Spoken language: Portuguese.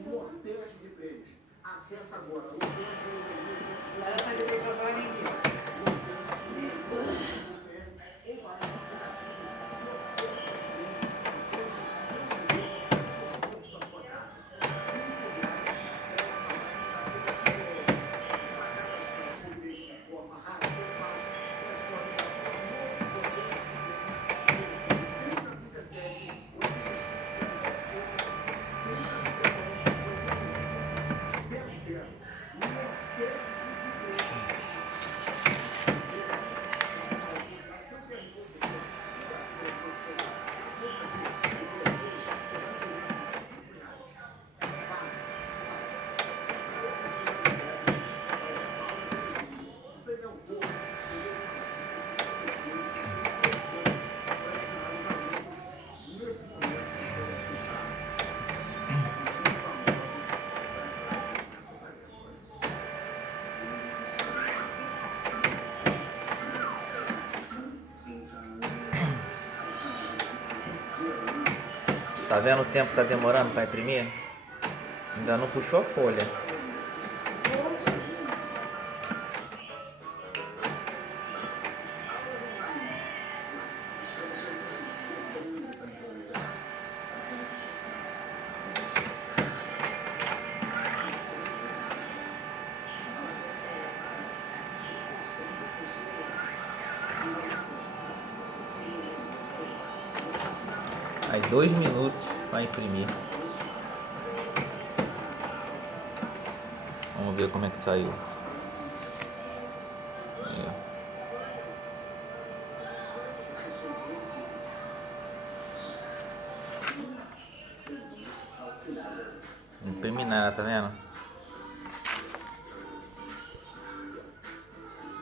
Nordeste de prêmios. Acesse agora o Ela vai ter trabalho em Tá vendo o tempo que tá demorando para imprimir? Ainda não puxou a folha. Aí 2 minutos para imprimir. Vamos ver como é que saiu. Aí, ó. Não imprime nada, tá vendo?